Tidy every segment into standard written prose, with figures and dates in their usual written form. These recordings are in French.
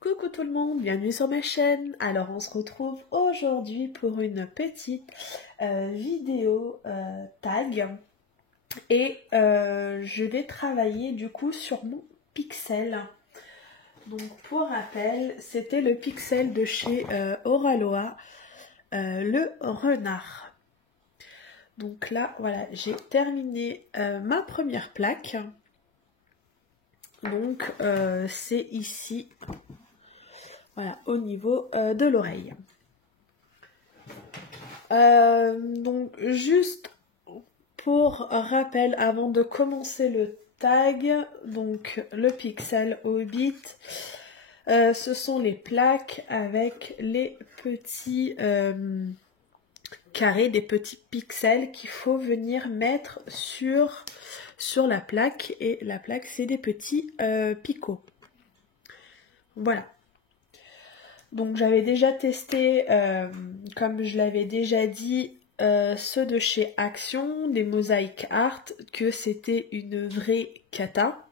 Coucou tout le monde, bienvenue sur ma chaîne. Alors on se retrouve aujourd'hui pour une petite vidéo tag et je vais travailler du coup sur mon pixel. Donc pour rappel, c'était le pixel de chez Oraloa, le renard. Donc là voilà, j'ai terminé ma première plaque. Donc c'est ici. Voilà, au niveau de l'oreille. Donc, juste pour rappel, avant de commencer le tag, donc le pixel au bit, ce sont les plaques avec les petits carrés, des petits pixels qu'il faut venir mettre sur la plaque. Et la plaque, c'est des petits picots. Voilà. Donc j'avais déjà testé, comme je l'avais déjà dit, ceux de chez Action, des Mosaic Art, que c'était une vraie cata.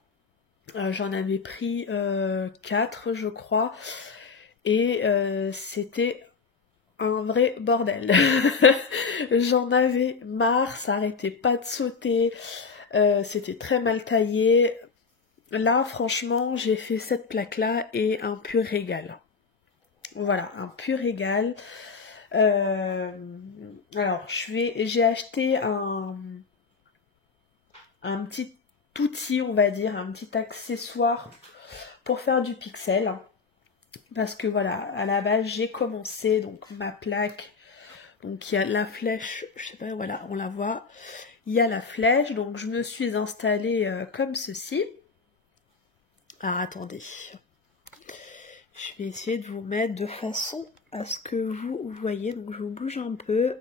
J'en avais pris 4 je crois, et c'était un vrai bordel. J'en avais marre, ça arrêtait pas de sauter, c'était très mal taillé. Là franchement j'ai fait cette plaque là et un pur régal. Voilà, un pur régal. Alors, j'ai acheté un petit outil, on va dire, un petit accessoire pour faire du pixel. Parce que voilà, à la base, j'ai commencé, donc ma plaque. Donc, il y a la flèche, je sais pas, voilà, on la voit. Il y a la flèche, donc je me suis installée comme ceci. Ah, attendez. Je vais essayer de vous mettre de façon à ce que vous voyez. Donc je vous bouge un peu.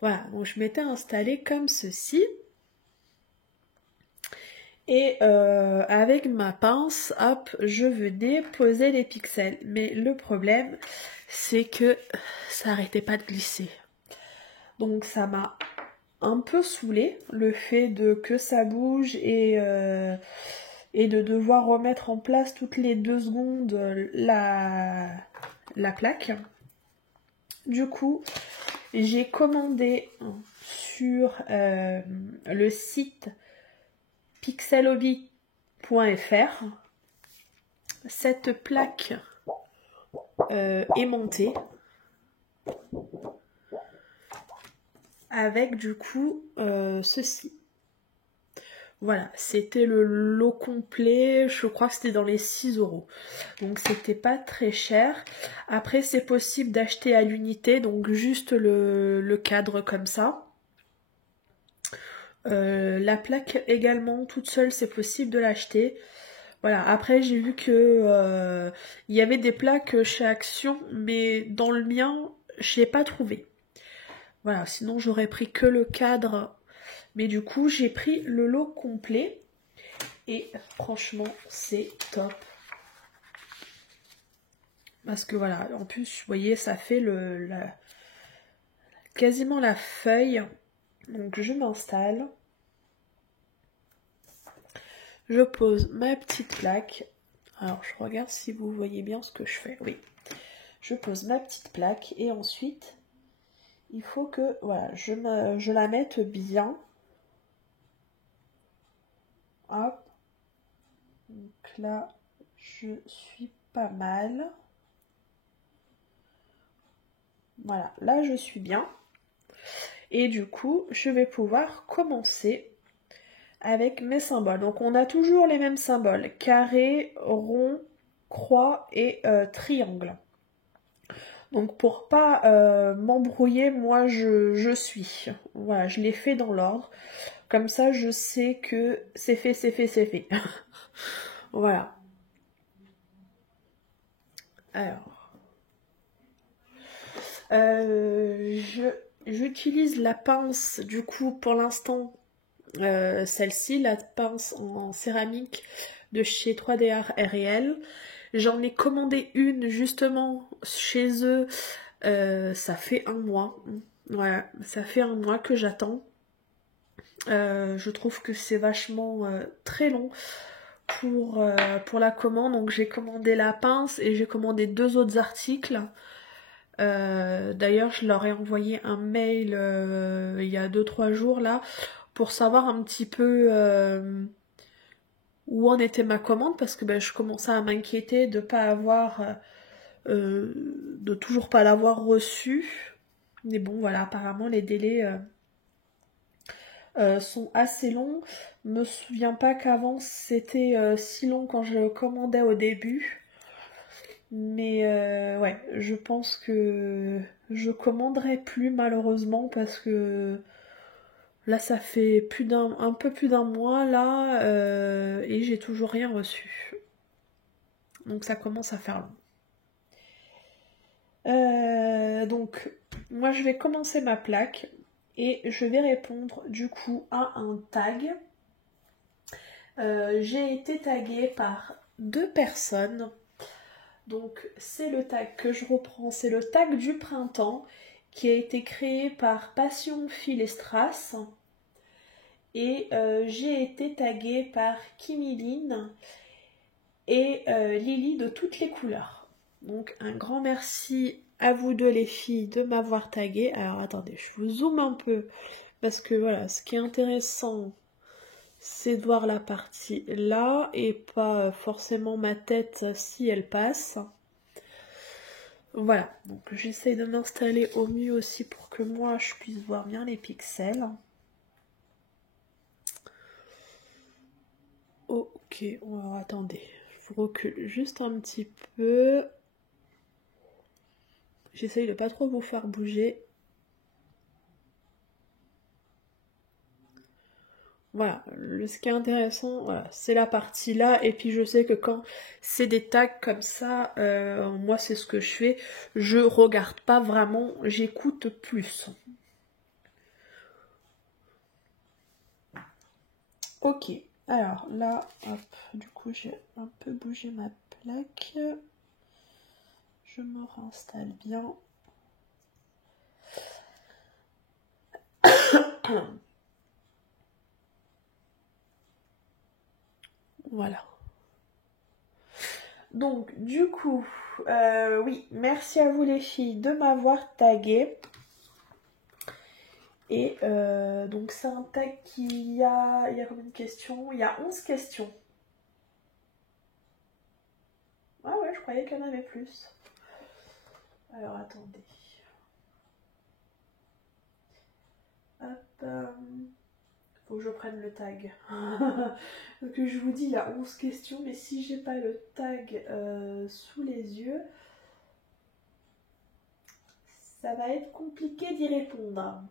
Voilà, donc je m'étais installée comme ceci. Et avec ma pince, hop, je venais poser les pixels. Mais le problème, c'est que ça arrêtait pas de glisser. Donc ça m'a un peu saoulée, le fait que ça bouge et de devoir remettre en place toutes les 2 secondes la plaque. Du coup, j'ai commandé sur le site pixelhobby.fr cette plaque aimantée avec du coup ceci. Voilà, c'était le lot complet, je crois que c'était dans les 6 €. Donc c'était pas très cher. Après c'est possible d'acheter à l'unité, donc juste le cadre comme ça. La plaque également, toute seule, c'est possible de l'acheter. Voilà, après j'ai vu que il y avait des plaques chez Action, mais dans le mien, je l'ai pas trouvé. Voilà, sinon j'aurais pris que le cadre. Mais du coup, j'ai pris le lot complet. Et franchement, c'est top. Parce que voilà, en plus, vous voyez, ça fait quasiment la feuille. Donc je m'installe. Je pose ma petite plaque. Alors je regarde si vous voyez bien ce que je fais. Oui. Je pose ma petite plaque et ensuite, il faut que voilà, je la mette bien. Hop. Donc là, je suis pas mal. Voilà, là je suis bien. Et du coup, je vais pouvoir commencer avec mes symboles. Donc on a toujours les mêmes symboles. Carré, rond, croix et triangle. Donc pour pas m'embrouiller, moi je suis. Voilà, je l'ai fait dans l'ordre. Comme ça, je sais que c'est fait, c'est fait, c'est fait. Voilà. Alors. J'utilise la pince, du coup, pour l'instant, celle-ci, la pince en céramique de chez 3D Art Réel. J'en ai commandé une, justement, chez eux. Ça fait 1 mois. Ouais, ça fait 1 mois que j'attends. Je trouve que c'est vachement très long pour la commande. Donc j'ai commandé la pince et j'ai commandé 2 autres articles. D'ailleurs je leur ai envoyé un mail il y a 2-3 jours là pour savoir un petit peu où en était ma commande, parce que je commençais à m'inquiéter de pas avoir de toujours pas l'avoir reçue. Mais bon voilà, apparemment les délais sont assez longs. Je me souviens pas qu'avant c'était si long quand je commandais au début. Mais ouais, je pense que je commanderai plus malheureusement, parce que là ça fait un peu plus d'un mois là et j'ai toujours rien reçu. Donc ça commence à faire long. Donc moi je vais commencer ma plaque et je vais répondre du coup à un tag. J'ai été taguée par 2 personnes. Donc c'est le tag que je reprends, c'est le tag du printemps qui a été créé par Passion Fil et Strass. Et j'ai été taguée par Kimiline et Lily de toutes les couleurs. Donc un grand merci à vous deux les filles de m'avoir taguée. Alors attendez, je vous zoome un peu, parce que voilà, ce qui est intéressant, c'est de voir la partie là et pas forcément ma tête si elle passe. Voilà, donc j'essaye de m'installer au mieux aussi pour que moi je puisse voir bien les pixels. Ok, alors attendez, je vous recule juste un petit peu. J'essaye de pas trop vous faire bouger. Voilà, ce qui est intéressant, voilà, c'est la partie là. Et puis je sais que quand c'est des tags comme ça, moi c'est ce que je fais. Je regarde pas vraiment, j'écoute plus. Ok, alors là, hop, du coup j'ai un peu bougé ma plaque. Je me réinstalle bien. Voilà. Donc du coup, oui, merci à vous les filles de m'avoir tagué. Et donc c'est un tag il y a combien de questions? Il y a 11 questions. Ah ouais, je croyais qu'il y en avait plus. Alors attendez. Hop. Faut que je prenne le tag. Donc je vous dis, il y a 11 questions, mais si j'ai pas le tag sous les yeux, ça va être compliqué d'y répondre.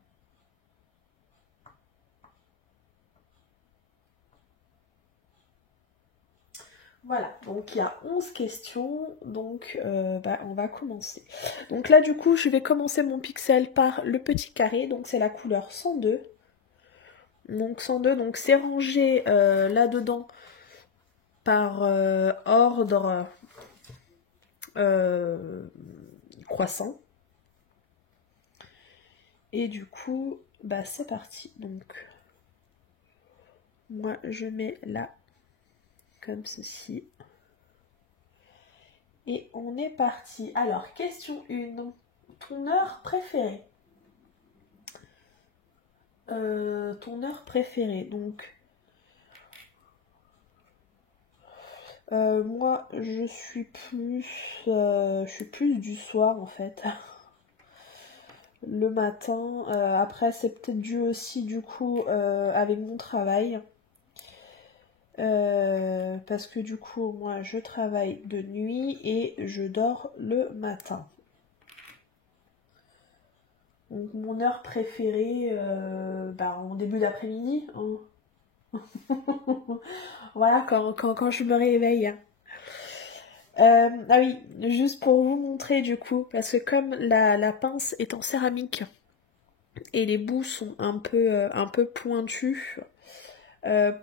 Voilà, donc il y a 11 questions, donc on va commencer. Donc là du coup je vais commencer mon pixel par le petit carré, donc c'est la couleur 102. Donc 102, donc c'est rangé là-dedans par ordre croissant. Et du coup, c'est parti. Donc moi je mets là comme ceci. Et on est parti. Alors, question 1. Ton heure préférée? Ton heure préférée, donc... moi, je suis plus du soir, en fait. Le matin. Après, c'est peut-être dû aussi, du coup, avec mon travail. Parce que du coup moi je travaille de nuit et je dors le matin. Donc mon heure préférée en début d'après-midi hein. Voilà quand je me réveille. Ah oui, juste pour vous montrer du coup, parce que comme la pince est en céramique et les bouts sont un peu pointus,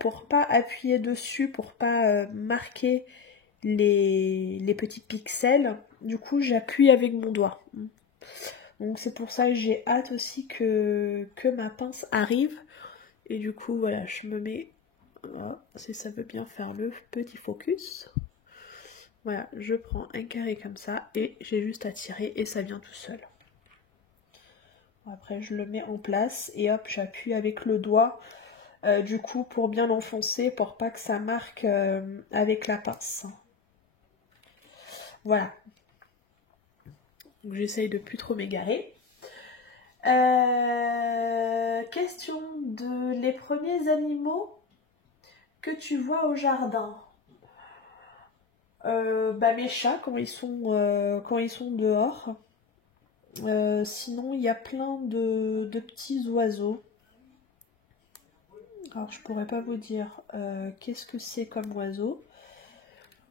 pour pas appuyer dessus, pour pas marquer les petits pixels, du coup j'appuie avec mon doigt. Donc c'est pour ça que j'ai hâte aussi que ma pince arrive. Et du coup voilà, je me mets Voilà, si ça veut bien faire le petit focus. Voilà, je prends un carré comme ça et j'ai juste à tirer et ça vient tout seul. Après je le mets en place et hop, j'appuie avec le doigt du coup pour bien l'enfoncer pour pas que ça marque avec la pince. Voilà. Donc j'essaye de plus trop m'égarer. Question de les premiers animaux que tu vois au jardin. Mes chats quand ils sont dehors. Sinon il y a plein de petits oiseaux. Alors je pourrais pas vous dire qu'est-ce que c'est comme oiseau.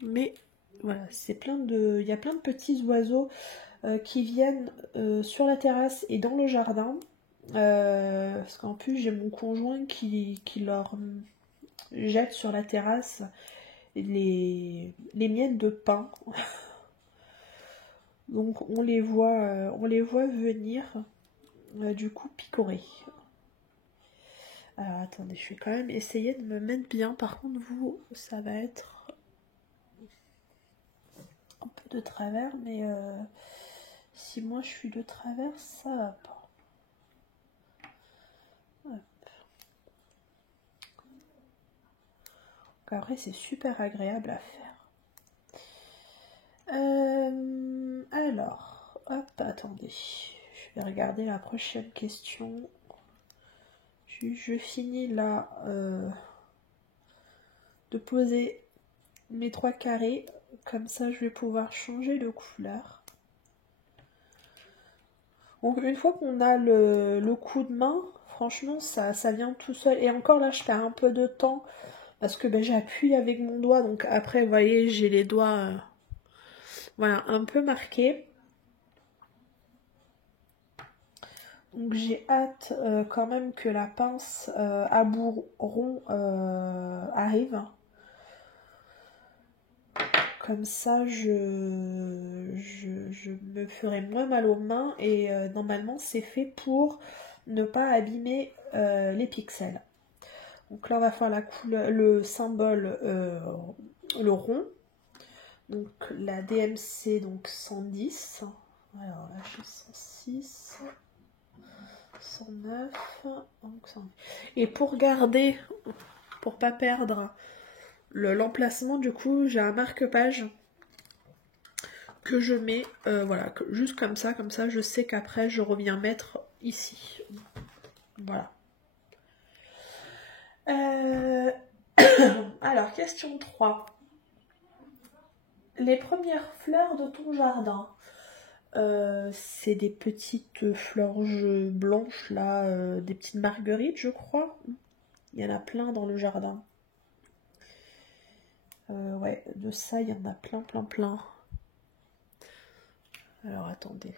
Mais voilà, il y a plein de petits oiseaux qui viennent sur la terrasse et dans le jardin. Parce qu'en plus j'ai mon conjoint qui leur jette sur la terrasse les miettes de pain. Donc on les voit venir du coup picorer. Alors attendez, je vais quand même essayer de me mettre bien. Par contre vous, ça va être un peu de travers, mais si moi je suis de travers, ça va pas. Hop. Après c'est super agréable à faire. Alors, hop, attendez, je vais regarder la prochaine question. Je finis là de poser mes 3 carrés, comme ça je vais pouvoir changer de couleur. Donc une fois qu'on a le coup de main, franchement ça vient tout seul. Et encore là je perds un peu de temps parce que j'appuie avec mon doigt, donc après vous voyez j'ai les doigts voilà, un peu marqués. Donc j'ai hâte quand même que la pince à bout rond arrive. Comme ça je me ferai moins mal aux mains et normalement c'est fait pour ne pas abîmer les pixels. Donc là on va faire la couleur, le symbole, le rond. Donc la DMC donc 110. Alors là je suis 106. 109, donc 110. Et pour garder, pour pas perdre l'emplacement, du coup j'ai un marque-page que je mets voilà, juste comme ça je sais qu'après je reviens mettre ici. Voilà. Alors question 3. Les premières fleurs de ton jardin. C'est des petites fleurs blanches là, des petites marguerites je crois. Il y en a plein dans le jardin. Ouais, de ça il y en a plein. Alors attendez.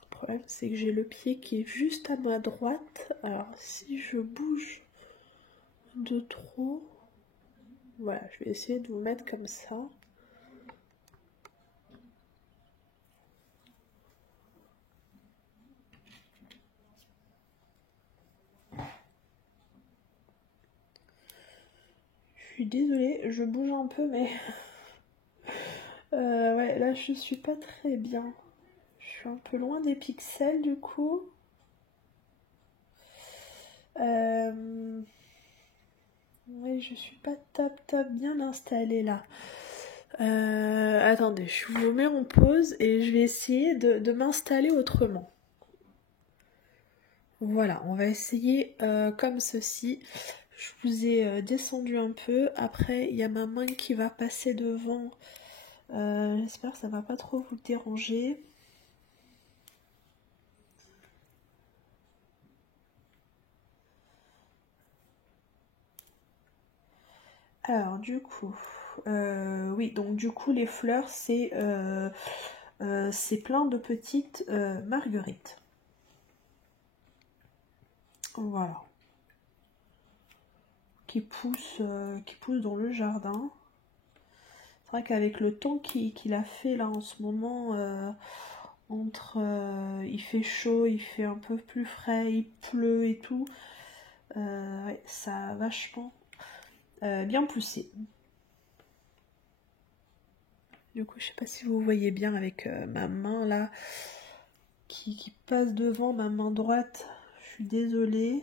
Le problème c'est que j'ai le pied qui est juste à ma droite. Alors si je bouge de trop... Voilà, je vais essayer de vous mettre comme ça. Je suis désolée, je bouge un peu, mais... ouais, là, je suis pas très bien. Je suis un peu loin des pixels, du coup. Oui, je suis pas top bien installée, là. Attendez, je vous mets en pause et je vais essayer de m'installer autrement. Voilà, on va essayer comme ceci. Je vous ai descendu un peu. Après, il y a ma main qui va passer devant. J'espère que ça va pas trop vous déranger. Alors, du coup, oui, donc du coup, les fleurs, c'est plein de petites marguerites. Voilà. Qui poussent dans le jardin. C'est vrai qu'avec le temps qu'il a fait là en ce moment, il fait chaud, il fait un peu plus frais, il pleut et tout, Ouais, ça a vachement bien poussé. Du coup, je sais pas si vous voyez bien avec ma main là qui passe devant ma main droite. Je suis désolée.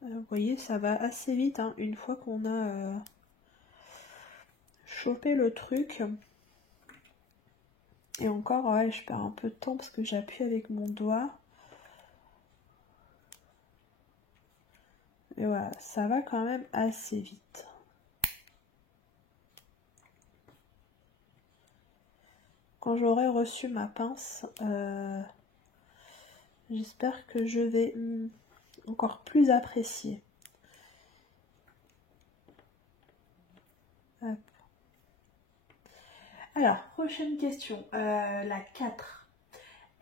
Vous voyez, ça va assez vite hein, une fois qu'on a chopé le truc. Et encore, ouais, je perds un peu de temps parce que j'appuie avec mon doigt. Et voilà, ça va quand même assez vite. Quand j'aurai reçu ma pince, j'espère que je vais encore plus apprécier. Hop. Alors, prochaine question, la 4.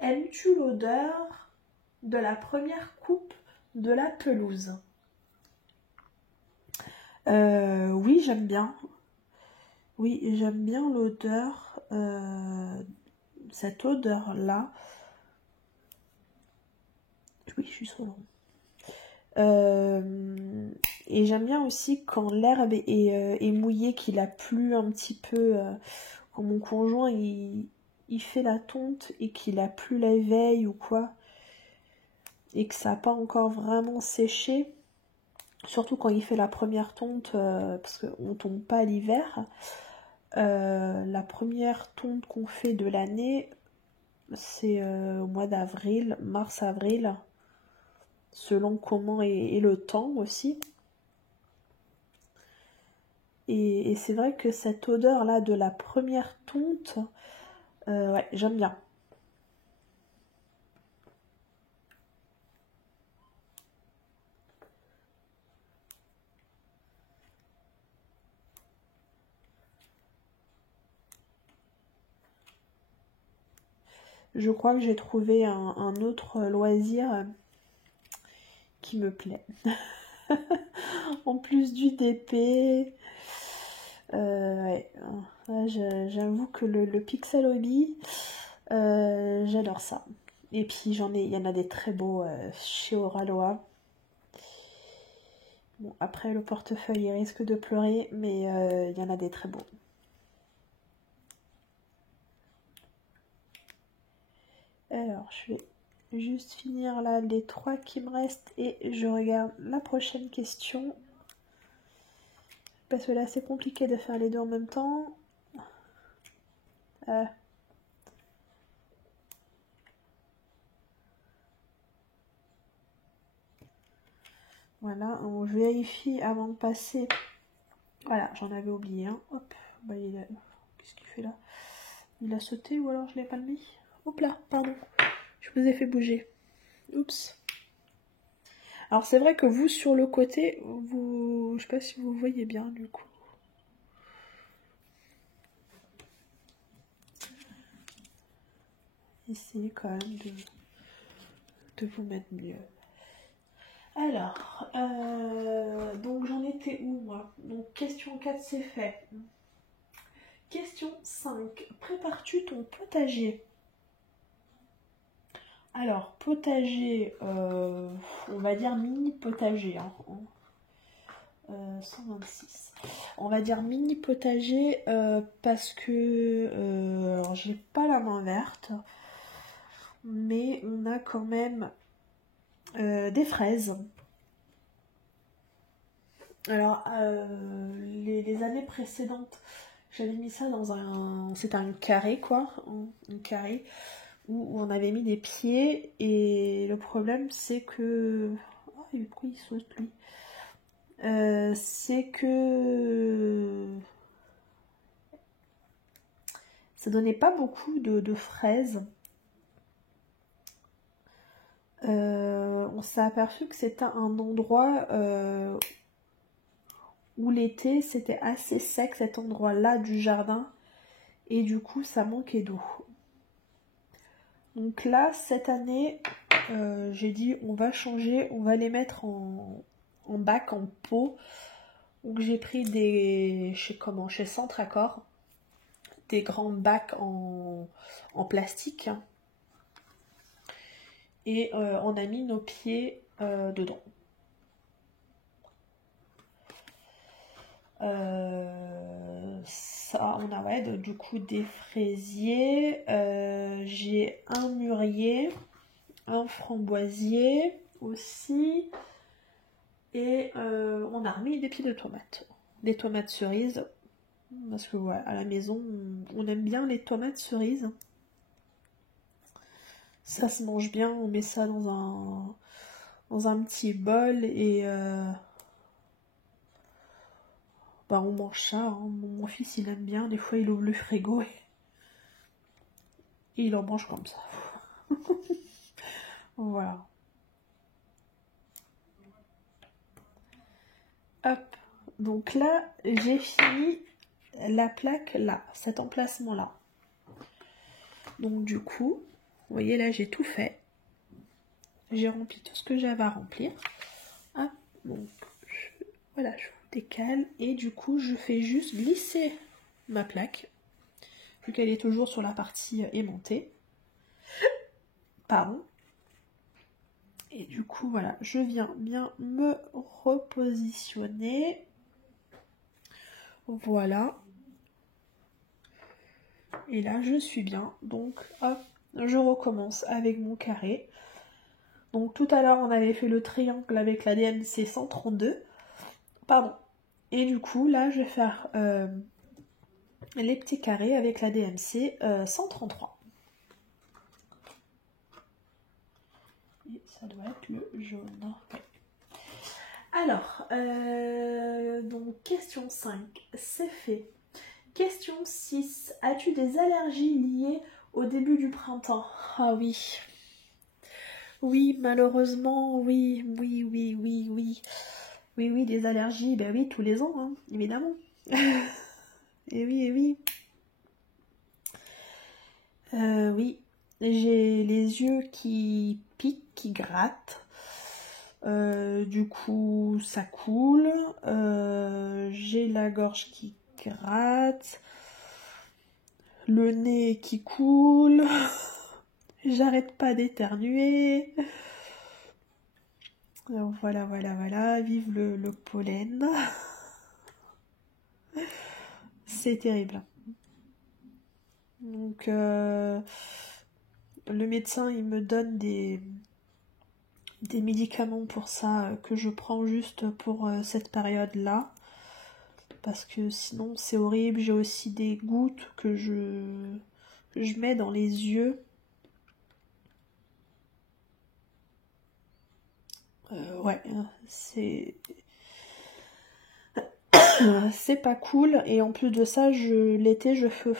Aimes-tu l'odeur de la première coupe de la pelouse? Oui, j'aime bien. Oui, j'aime bien l'odeur, cette odeur-là. Oui, je suis solo. Et j'aime bien aussi quand l'herbe est mouillée, qu'il a plu un petit peu. Quand mon conjoint il fait la tonte et qu'il a plu la veille ou quoi, et que ça n'a pas encore vraiment séché. Surtout quand il fait la première tonte, parce qu'on ne tombe pas l'hiver. La première tonte qu'on fait de l'année, c'est au mois d'avril, mars-avril, selon comment est le temps aussi. Et c'est vrai que cette odeur-là de la première tonte, ouais, j'aime bien. Je crois que j'ai trouvé un autre loisir qui me plaît. En plus du DP, ouais, j'avoue que le Pixel Hobby, j'adore ça. Et puis il y en a des très beaux chez Oraloa. Bon, après le portefeuille il risque de pleurer, mais il y en a des très beaux. Alors je vais juste finir là les 3 qui me restent et je regarde la prochaine question. Parce que là c'est compliqué de faire les deux en même temps. Voilà, on vérifie avant de passer. Voilà, j'en avais oublié un. Hop, bah, qu'est-ce qu'il fait là? Il a sauté ou alors je l'ai pas mis? Hop là, pardon. Je vous ai fait bouger. Oups. Alors c'est vrai que vous sur le côté, je sais pas si vous voyez bien du coup. Essayez quand même de vous mettre mieux. Alors, donc j'en étais où moi? Donc question 4 c'est fait. Question 5. Prépares-tu ton potager? Alors, potager, on va dire mini potager, hein, 126. On va dire mini potager parce que alors j'ai pas la main verte, mais on a quand même des fraises. Alors, les années précédentes, j'avais mis ça dans c'était un carré quoi, un carré où on avait mis des pieds et le problème c'est que... Oh, pourquoi il saute lui? C'est que ça donnait pas beaucoup de fraises. On s'est aperçu que c'était un endroit où l'été c'était assez sec, cet endroit-là du jardin, et du coup ça manquait d'eau. Donc là, cette année, j'ai dit on va changer, on va les mettre en bac, en pot. Donc j'ai pris chez Centre Accord, des grands bacs en plastique. Et on a mis nos pieds dedans. Ça, on a du coup des fraisiers. J'ai un mûrier, un framboisier aussi. Et on a remis des pieds de tomates. Des tomates cerises. Parce que ouais, à la maison, on aime bien les tomates cerises. Ça se mange bien, on met ça dans un petit bol et on mange ça. Hein. Mon fils il aime bien, des fois il ouvre le frigo et il en mange comme ça. Voilà. Hop, donc là j'ai fini la plaque là, cet emplacement là. Donc du coup, vous voyez là j'ai tout fait. J'ai rempli tout ce que j'avais à remplir. Hop, donc voilà, je vous décale et du coup je fais juste glisser ma plaque, vu qu'elle est toujours sur la partie aimantée. Pardon. Et du coup voilà, je viens bien me repositionner. Voilà. Et là je suis bien. Donc hop, je recommence avec mon carré. Donc tout à l'heure on avait fait le triangle avec la DMC 132. Pardon. Et du coup là je vais faire les petits carrés avec la DMC 133. Et ça doit être le jaune. Ouais. Alors, donc question 5, c'est fait. Question 6, as-tu des allergies liées au début du printemps? Ah oui. Oui, malheureusement, oui. Oui, des allergies, ben oui, tous les ans, hein, évidemment. Et oui. Oui, j'ai les yeux qui piquent, qui grattent. Du coup, ça coule. J'ai la gorge qui gratte. Le nez qui coule. J'arrête pas d'éternuer. Voilà. Vive le pollen. C'est terrible. Donc, le médecin, il me donne des médicaments pour ça que je prends juste pour cette période-là. Parce que sinon, c'est horrible. J'ai aussi des gouttes que je mets dans les yeux. Ouais, c'est c'est pas cool. Et en plus de ça, l'été, je fais,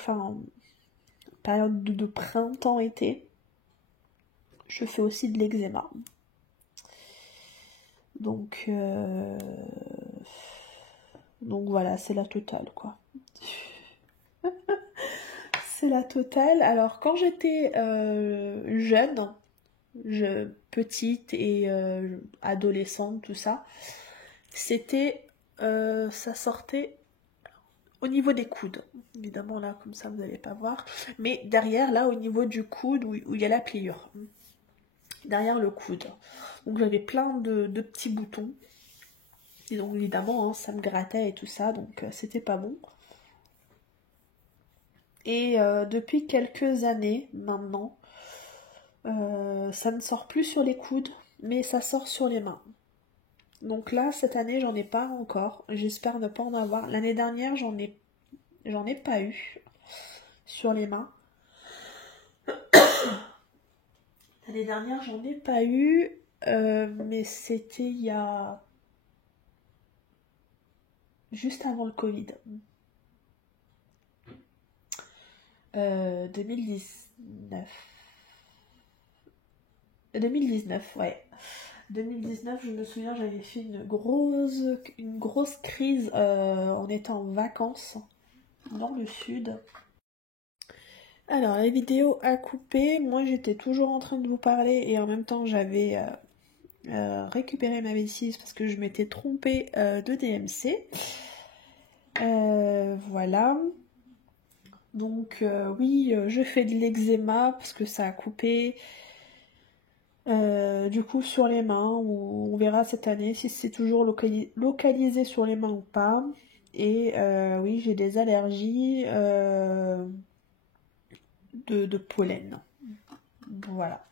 période de printemps-été, je fais aussi de l'eczéma. Donc voilà, c'est la totale, quoi. C'est la totale. Alors, quand j'étais jeune, petite et adolescente, tout ça, ça sortait au niveau des coudes. Évidemment, là, comme ça, vous n'allez pas voir. Mais derrière, là, au niveau du coude, où il y a la pliure. Derrière le coude. Donc, j'avais plein de petits boutons. Et donc, évidemment, hein, ça me grattait et tout ça. Donc, c'était pas bon. Et depuis quelques années, maintenant, ça ne sort plus sur les coudes, mais ça sort sur les mains. Donc là, cette année, j'en ai pas encore. J'espère ne pas en avoir. L'année dernière, j'en ai pas eu sur les mains. L'année dernière, j'en ai pas eu, mais c'était il y a juste avant le Covid. 2019. 2019, ouais. 2019, je me souviens, j'avais fait une grosse crise en étant en vacances dans le sud. Alors, la vidéo a coupé. Moi, j'étais toujours en train de vous parler et en même temps, j'avais récupéré ma bêtise parce que je m'étais trompée de DMC. Voilà. Donc oui, je fais de l'eczéma parce que ça a coupé. Du coup sur les mains, on verra cette année si c'est toujours localisé sur les mains ou pas. Et oui, j'ai des allergies de pollen. Voilà.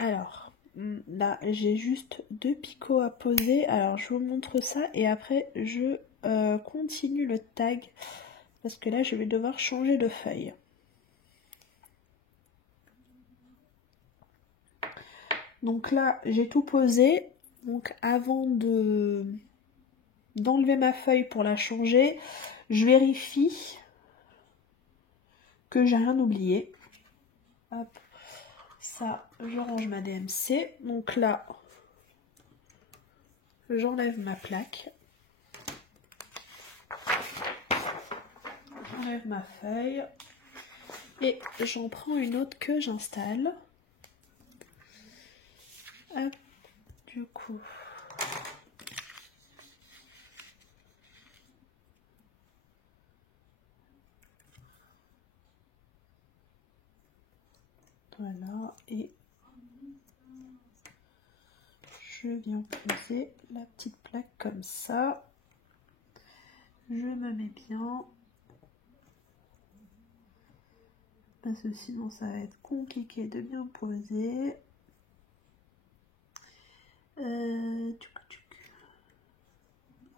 Alors, là, j'ai juste 2 picots à poser. Alors, je vous montre ça et après, je continue le tag parce que là, je vais devoir changer de feuille. Donc là, j'ai tout posé. Donc, avant d'enlever ma feuille pour la changer, je vérifie que j'ai rien oublié. Hop. Ça, je range ma DMC. Donc là, j'enlève ma plaque. J'enlève ma feuille. Et j'en prends une autre que j'installe. Hop, du coup. Voilà, et je viens poser la petite plaque comme ça. Je me mets bien. Parce que sinon ça va être compliqué de bien poser.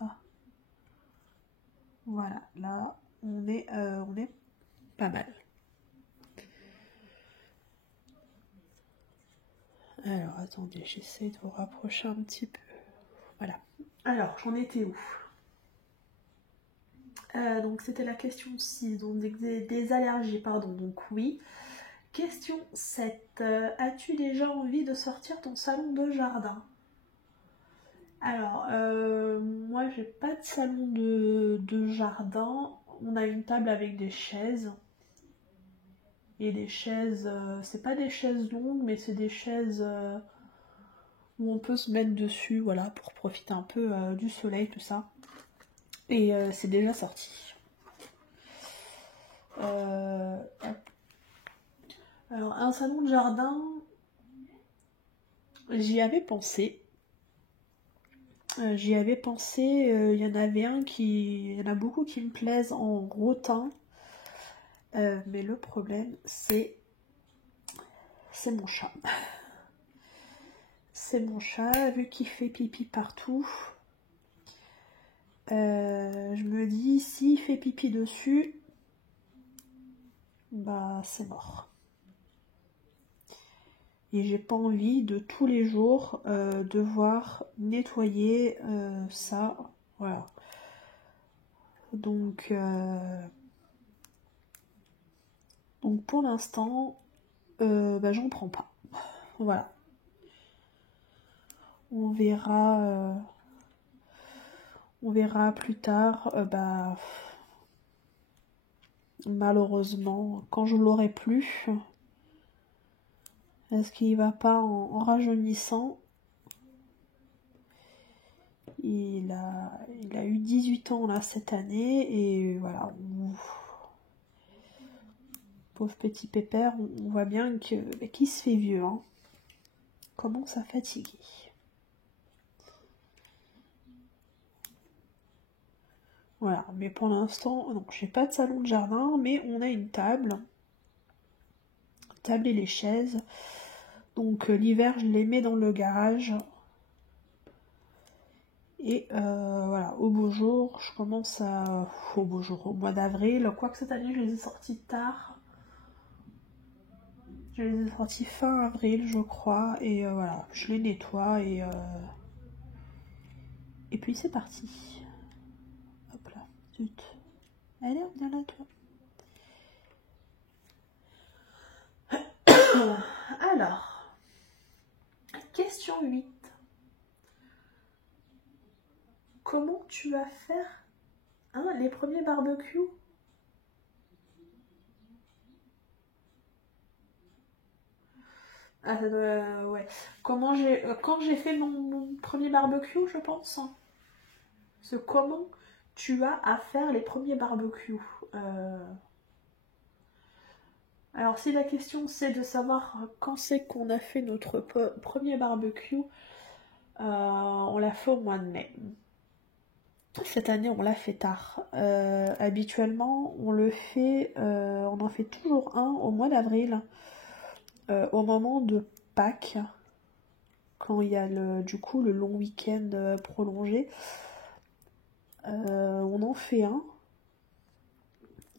Ah. Voilà, là on est pas mal. Alors attendez, j'essaie de vous rapprocher un petit peu. Voilà. Alors j'en étais où? Donc c'était la question 6, donc des allergies, pardon, donc oui. Question 7, as-tu déjà envie de sortir ton salon de jardin? Alors, moi j'ai pas de salon de jardin, on a une table avec des chaises. Et des chaises, c'est pas des chaises longues, mais c'est des chaises où on peut se mettre dessus, voilà, pour profiter un peu du soleil, tout ça. Et c'est déjà sorti. Alors, un salon de jardin, j'y avais pensé. Il y en avait il y en a beaucoup qui me plaisent en rotin. Mais le problème, c'est mon chat. C'est mon chat, vu qu'il fait pipi partout. Je me dis, s'il fait pipi dessus, bah c'est mort. Et j'ai pas envie de tous les jours devoir nettoyer ça. Voilà. Donc pour l'instant, bah, j'en prends pas. Voilà. On verra plus tard. Bah, malheureusement, quand je l'aurai plus, est-ce qu'il va pas en rajeunissant? Il a eu 18 ans là cette année et voilà. Pauvre petit pépère, on voit bien qu'il se fait vieux. Hein. Commence à fatiguer. Voilà, mais pour l'instant, non, j'ai pas de salon de jardin, mais on a une table. Table et les chaises. Donc l'hiver, je les mets dans le garage. Et voilà, au beau jour, je commence à... Au beau jour, au mois d'avril. Quoique cette année, je les ai sortis tard. Je les ai sortis fin avril, je crois. Et voilà, je les nettoie et puis c'est parti. Hop là, zut. Allez, viens là, toi. Alors, question 8. Comment tu vas faire les premiers barbecues? Ah, ça doit, ouais. Quand j'ai fait mon premier barbecue, je pense. Ce comment tu as à faire les premiers barbecues? Alors si la question c'est de savoir quand c'est qu'on a fait notre premier barbecue, on l'a fait au mois de mai. Cette année on l'a fait tard. Habituellement on le fait, on en fait toujours un au mois d'avril, au moment de Pâques, quand il y a du coup le long week-end prolongé. On en fait un.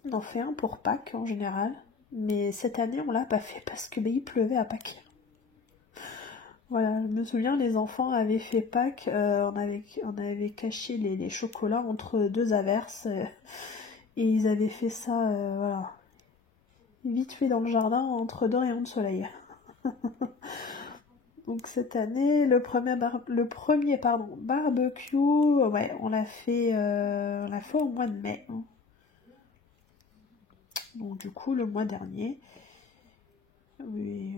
On en fait un pour Pâques en général. Mais cette année, on l'a pas fait parce que il pleuvait à Pâques. Voilà, je me souviens, les enfants avaient fait Pâques. On avait caché les chocolats entre deux averses. Et ils avaient fait ça, voilà, vite fait dans le jardin entre deux rayons de soleil. Donc cette année, le premier barbecue, ouais, on l'a fait au mois de mai. Donc du coup, le mois dernier. Et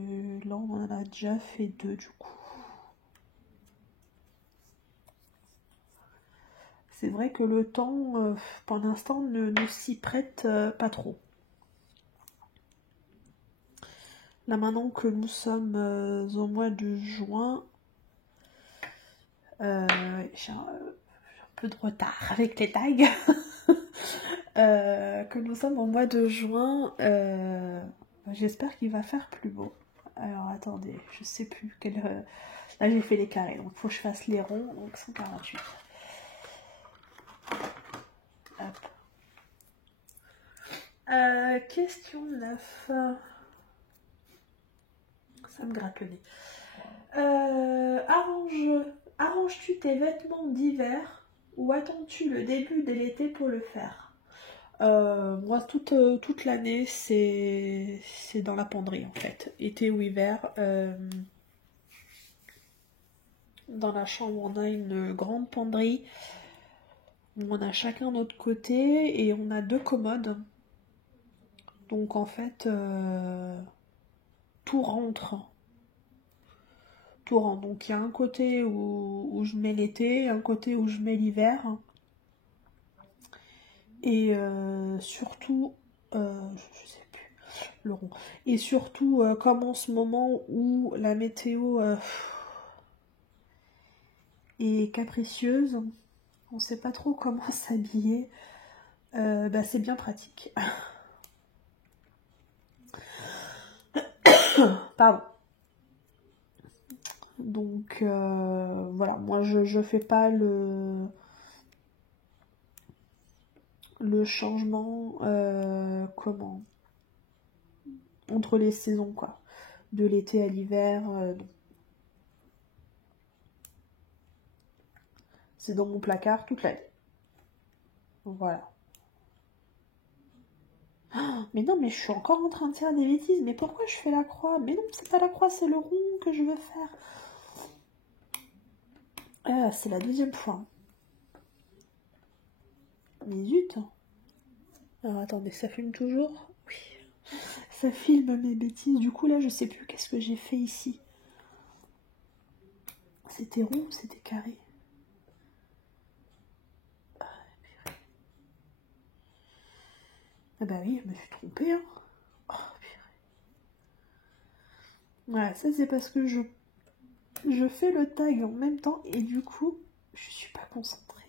là, on en a déjà fait 2 du coup. C'est vrai que le temps, pour l'instant, ne s'y prête pas trop. Là, maintenant que nous sommes au mois de juin, j'ai un peu de retard avec les tags. Que nous sommes au mois de juin, j'espère qu'il va faire plus beau. Alors attendez, je sais plus quelle. Là j'ai fait les carrés, donc il faut que je fasse les ronds, donc 148. Hop. Question 9. Ça me gratte le nez. Arranges-tu tes vêtements d'hiver ou attends-tu le début de l'été pour le faire? Moi, toute l'année, c'est dans la penderie en fait. Été ou hiver. Dans la chambre, on a une grande penderie. On a chacun notre côté et on a 2 commodes. Donc en fait, tout rentre. Tout rentre. Donc il y a un côté où je mets l'été, un côté où je mets l'hiver. Et surtout, je sais plus, le rond. Et surtout, comme en ce moment où la météo est capricieuse, on sait pas trop comment s'habiller, c'est bien pratique. Pardon. Donc voilà, moi je fais pas le changement comment entre les saisons quoi, de l'été à l'hiver, non. C'est dans mon placard toute l'année. Voilà. Mais non, mais je suis encore en train de faire des bêtises. Mais pourquoi je fais la croix? Mais non, c'est pas la croix, c'est le rond que je veux faire. Ah, c'est la 2e fois. Mais zut. Alors attendez, ça filme toujours? Oui. Ça filme mes bêtises. Du coup, là, je sais plus qu'est-ce que j'ai fait ici. C'était rond ou c'était carré? Ah bah oui, je me suis trompée, hein. Oh, purée. Voilà, ça c'est parce que je fais le tag en même temps et du coup, je suis pas concentrée.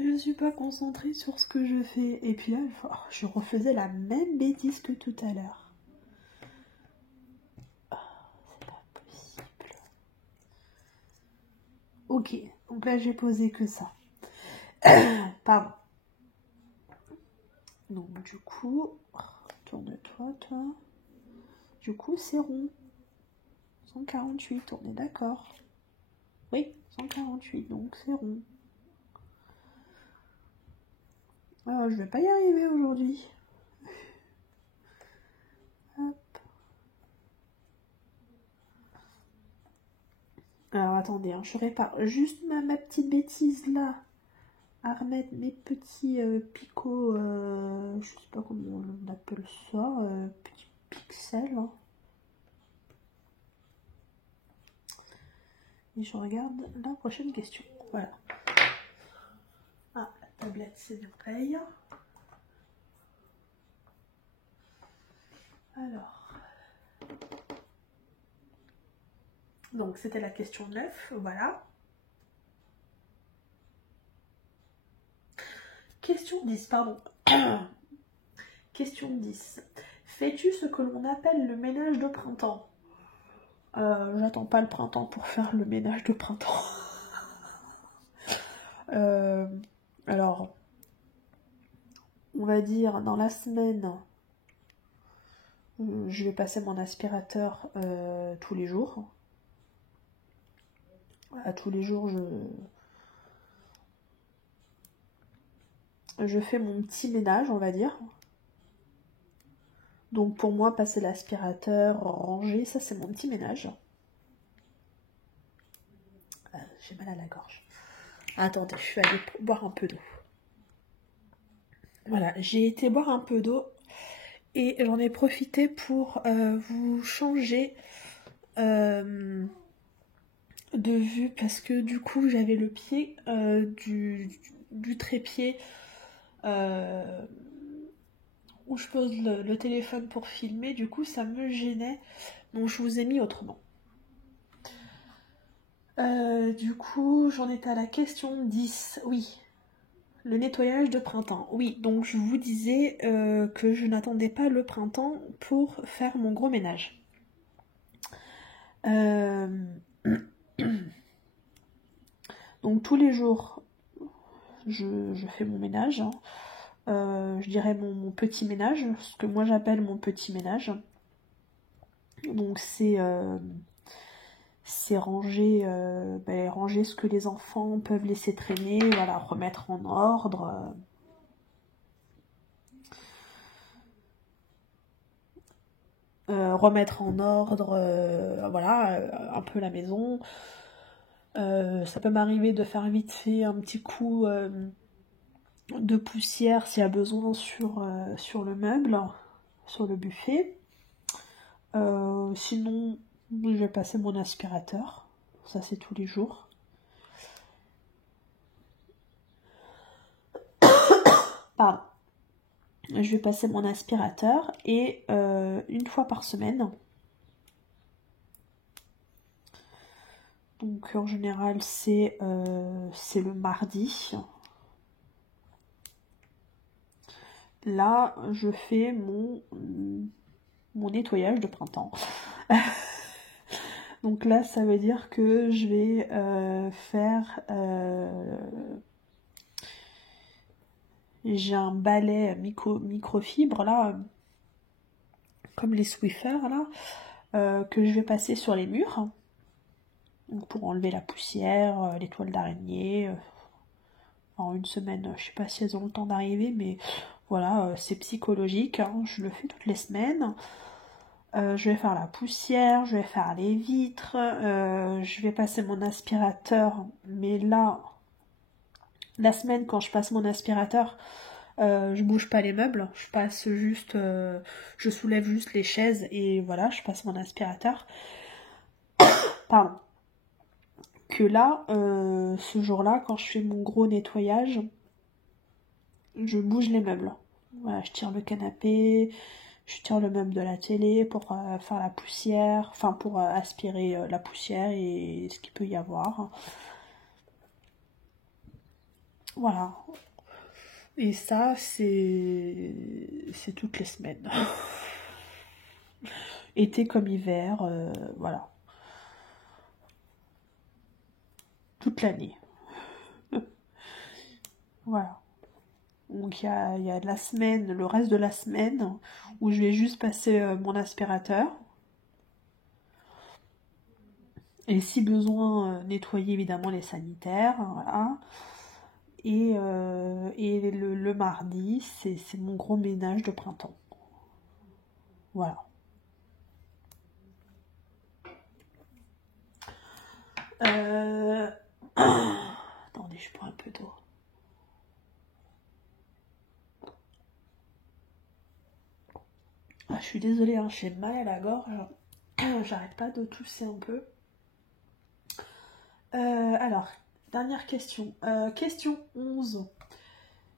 Je suis pas concentrée sur ce que je fais. Et puis là, je refaisais la même bêtise que tout à l'heure. Oh, c'est pas possible. Ok, donc là j'ai posé que ça. Pardon. Donc du coup, tourne-toi, toi. Du coup, c'est rond. 148, on est d'accord. Oui, 148, donc c'est rond. Alors, je vais pas y arriver aujourd'hui. Hop. Alors, attendez, hein, je répare juste ma petite bêtise là. À remettre mes petits picots, je sais pas comment on appelle ça, petits pixels. Hein. Et je regarde la prochaine question. Voilà. Ah, la tablette, c'est merveille. Alors. Donc, c'était la question 9. Voilà. Question 10, pardon. Question 10. Fais-tu ce que l'on appelle le ménage de printemps? J'attends pas le printemps pour faire le ménage de printemps. Alors, on va dire dans la semaine, je vais passer mon aspirateur tous les jours. Tous les jours, je fais mon petit ménage, on va dire. Donc pour moi, passer l'aspirateur, ranger, ça c'est mon petit ménage. J'ai mal à la gorge. Attendez, je suis allée boire un peu d'eau. Voilà, j'ai été boire un peu d'eau et j'en ai profité pour vous changer de vue parce que du coup j'avais le pied du trépied où je pose le téléphone pour filmer, du coup ça me gênait, donc je vous ai mis autrement. Du coup j'en étais à la question 10, oui. Le nettoyage de printemps. Oui, donc je vous disais que je n'attendais pas le printemps pour faire mon gros ménage. Donc tous les jours, je fais mon ménage. Je dirais mon petit ménage, ce que moi j'appelle mon petit ménage. Donc c'est ranger, ranger ce que les enfants peuvent laisser traîner, voilà, remettre en ordre. Remettre en ordre, voilà, un peu la maison. Ça peut m'arriver de faire vite fait un petit coup de poussière s'il y a besoin sur le meuble, sur le buffet. Sinon, je vais passer mon aspirateur. Ça, c'est tous les jours. Pardon. Je vais passer mon aspirateur et une fois par semaine. Donc en général c'est le mardi. Là je fais mon nettoyage de printemps. Donc là ça veut dire que je vais faire... j'ai un balai microfibre là, comme les Swiffer là, que je vais passer sur les murs. Donc pour enlever la poussière, les toiles d'araignée. En une semaine, je sais pas si elles ont le temps d'arriver, mais voilà, c'est psychologique, hein, je le fais toutes les semaines. Je vais faire la poussière, je vais faire les vitres, je vais passer mon aspirateur, mais là, la semaine quand je passe mon aspirateur, je bouge pas les meubles, je passe juste, je soulève juste les chaises et voilà, je passe mon aspirateur. Pardon. Que là, ce jour-là, quand je fais mon gros nettoyage, je bouge les meubles. Voilà, je tire le canapé, je tire le meuble de la télé pour faire la poussière, enfin pour aspirer la poussière et ce qu'il peut y avoir. Voilà. Et ça, c'est toutes les semaines. Été comme hiver, voilà. Toute l'année. Voilà. Donc il y a de la semaine, le reste de la semaine, où je vais juste passer mon aspirateur. Et si besoin, nettoyer évidemment les sanitaires, voilà. Et le mardi, c'est mon gros ménage de printemps. Voilà. Attendez, je prends un peu d'eau. Ah, je suis désolée, hein, j'ai mal à la gorge. J'arrête pas de tousser un peu. Alors, dernière question. Question 11.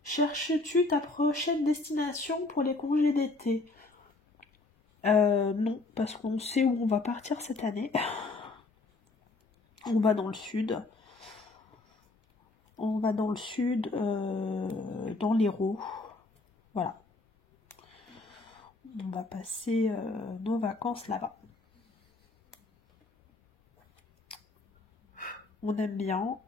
Cherches-tu ta prochaine destination pour les congés d'été? Non, parce qu'on sait où on va partir cette année. On va dans le sud. On va dans le sud, dans l'Hérault. Voilà. On va passer nos vacances là-bas. On aime bien.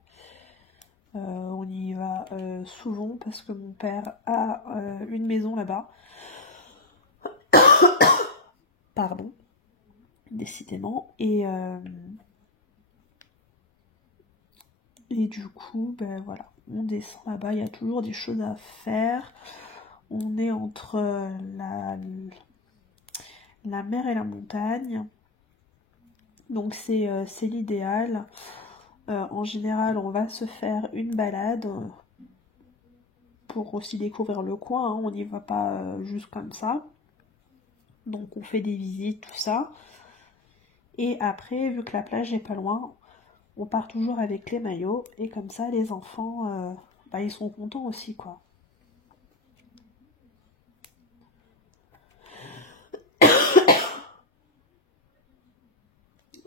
On y va souvent parce que mon père a une maison là-bas. Pardon. Décidément. Et du coup, ben voilà. On descend là-bas. Il y a toujours des choses à faire. On est entre la mer et la montagne. Donc c'est l'idéal. En général, on va se faire une balade pour aussi découvrir le coin. Hein. On n'y va pas juste comme ça. Donc on fait des visites, tout ça. Et après, vu que la plage est pas loin, on part toujours avec les maillots. Et comme ça, les enfants, ils sont contents aussi, quoi.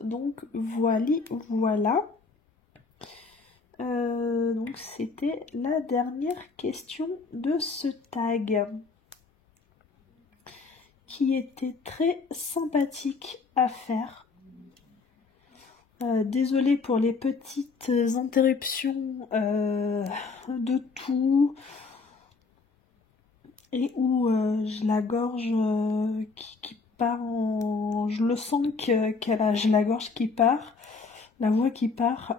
Donc voilà. Donc c'était la dernière question de ce tag qui était très sympathique à faire. Désolée pour les petites interruptions de tout et où je la gorge qui part en... Je le sens qu'elle a la gorge qui part, la voix qui part.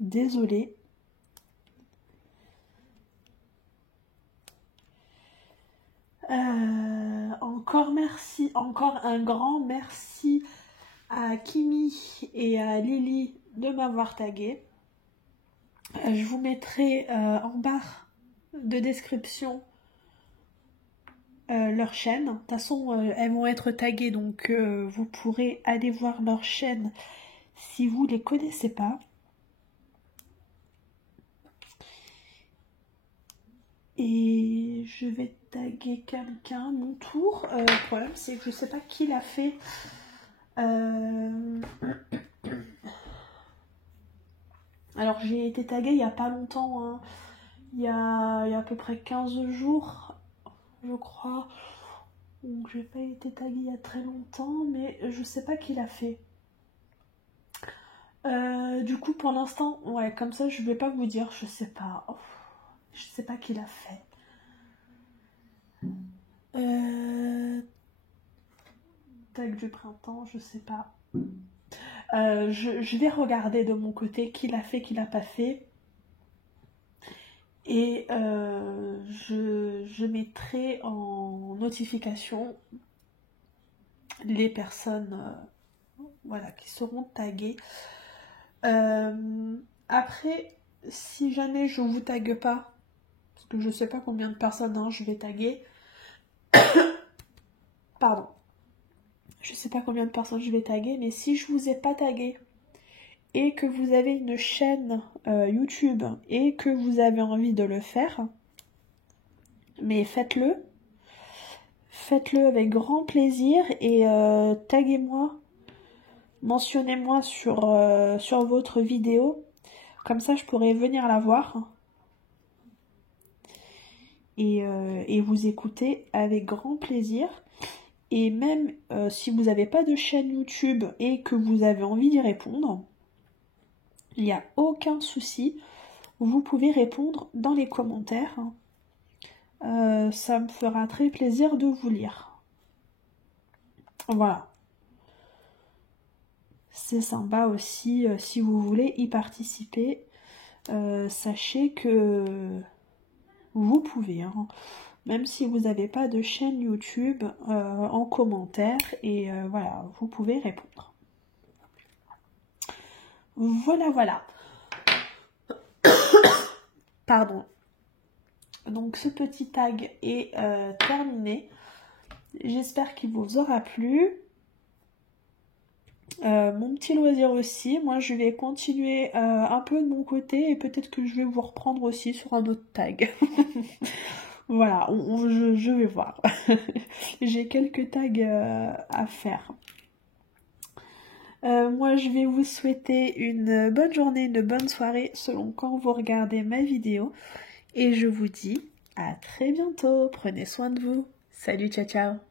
Désolée. Encore merci, encore un grand merci à Kimi et à Lily de m'avoir tagué. Je vous mettrai en barre de description leur chaîne. De toute façon, elles vont être taguées, donc vous pourrez aller voir leur chaîne si vous les connaissez pas. Et je vais taguer quelqu'un, mon tour. Le problème, c'est que je sais pas qui l'a fait. Alors, j'ai été taguée il y a pas longtemps. Hein. Il y a à peu près 15 jours, je crois. Donc, j'ai pas été taguée il y a très longtemps, mais je sais pas qui l'a fait. Du coup, pour l'instant, ouais, comme ça, je vais pas vous dire, je sais pas. Oh, je sais pas qui l'a fait. Tag du printemps, je sais pas. Je vais regarder de mon côté qui l'a fait, qui l'a pas fait. Et je mettrai en notification les personnes voilà, qui seront taguées. Après, si jamais je vous tague pas, parce que je sais pas combien de personnes hein, je vais taguer. Pardon. Je sais pas combien de personnes je vais taguer, mais si je vous ai pas tagué et que vous avez une chaîne YouTube et que vous avez envie de le faire, mais faites-le. Faites-le avec grand plaisir et taguez-moi, mentionnez-moi sur votre vidéo. Comme ça, je pourrai venir la voir et vous écouter avec grand plaisir. Et même si vous n'avez pas de chaîne YouTube et que vous avez envie d'y répondre, il n'y a aucun souci. Vous pouvez répondre dans les commentaires. Ça me fera très plaisir de vous lire. Voilà. C'est sympa aussi si vous voulez y participer. Sachez que vous pouvez, hein, même si vous n'avez pas de chaîne YouTube, en commentaire et voilà, vous pouvez répondre. Voilà. Pardon. Donc ce petit tag est terminé. J'espère qu'il vous aura plu. Mon petit loisir aussi, moi je vais continuer un peu de mon côté et peut-être que je vais vous reprendre aussi sur un autre tag. Voilà, je vais voir. J'ai quelques tags à faire. Moi je vais vous souhaiter une bonne journée, une bonne soirée selon quand vous regardez ma vidéo. Et je vous dis à très bientôt. Prenez soin de vous. Salut, ciao ciao.